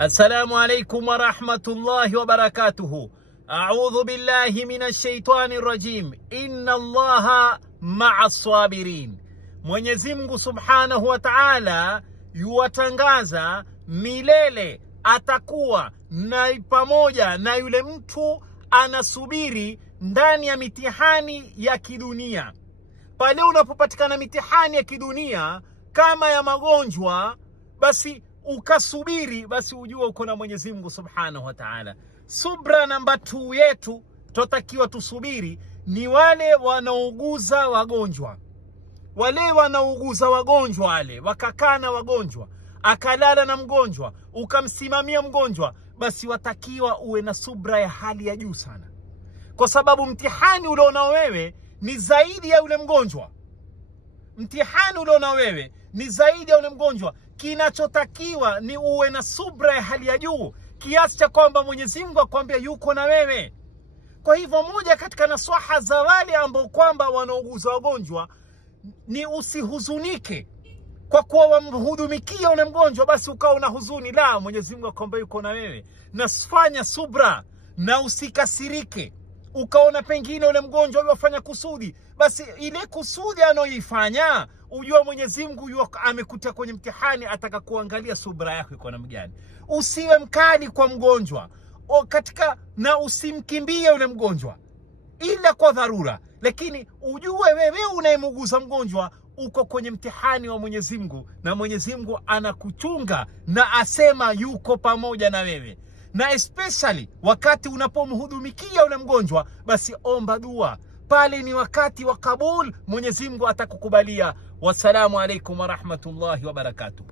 السلام عليكم ورحمة الله وبركاته. أعوذ بالله من الشيطان الرجيم. إن الله مع الصابرين. Mwenyezi Mungu Subhanahu wa Ta'ala yuwatangaza milele atakuwa na pamoja na yule mtu anasubiri ndani ya mitihani ya kidunia. Pale unapopatikana mitihani ya kidunia kama ya magonjwa, basi ukasubiri, basi ujue uko na Mwenyezi Mungu Subhanahu wa Ta'ala. Subra namba 2 yetu tutakiwa tusubiri ni wale wanaouguza wagonjwa. Wale wanaouguza wagonjwa, wale wakakaa na wagonjwa, akalala na mgonjwa, ukamsimamia mgonjwa, basi watakiwa uwe na subra ya hali ya juu sana. Kwa sababu mtihani uliona wewe ni zaidi ya yule mgonjwa. Mtihani uliona wewe ni zaidi ya yule mgonjwa. Kinachotakiwa ni uwe na subra ya hali ya juu, kiasi cha kwamba Mwenyezi Mungu akwambia yuko na wewe. Kwa hivyo moja katika nasaha za wale ambao kwamba wanaoguza wagonjwa ni usihuzunike kwa kuwa wamhudumikia yule mgonjwa basi ukawa na huzuni. La, Mwenyezi Mungu akwambia yuko na wewe. Na fanya subra na usikasirike. Ukaona pengine yule mgonjwa yofanya kusudi, basi ile kusudi anayoifanya ujua Mwenyezi Mungu amekutia kwenye mtihani, ataka kuangalia subra yako iko namna gani. Usiwe mkali kwa mgonjwa na usimkimbie yule mgonjwa ila kwa dharura, lakini ujue wewe unayemuguza mgonjwa uko kwenye mtihani wa Mwenyezi Mungu, na Mwenyezi Mungu anakuchunga na asema yuko pamoja na wewe. Na especially wakati unapomhudumikia yule mgonjwa, basi omba dua. Pale ni wakati wa kabul, Mwenyezi Mungu atakukubalia. Wassalamu alaikum wa rahmatullahi wa barakatuh.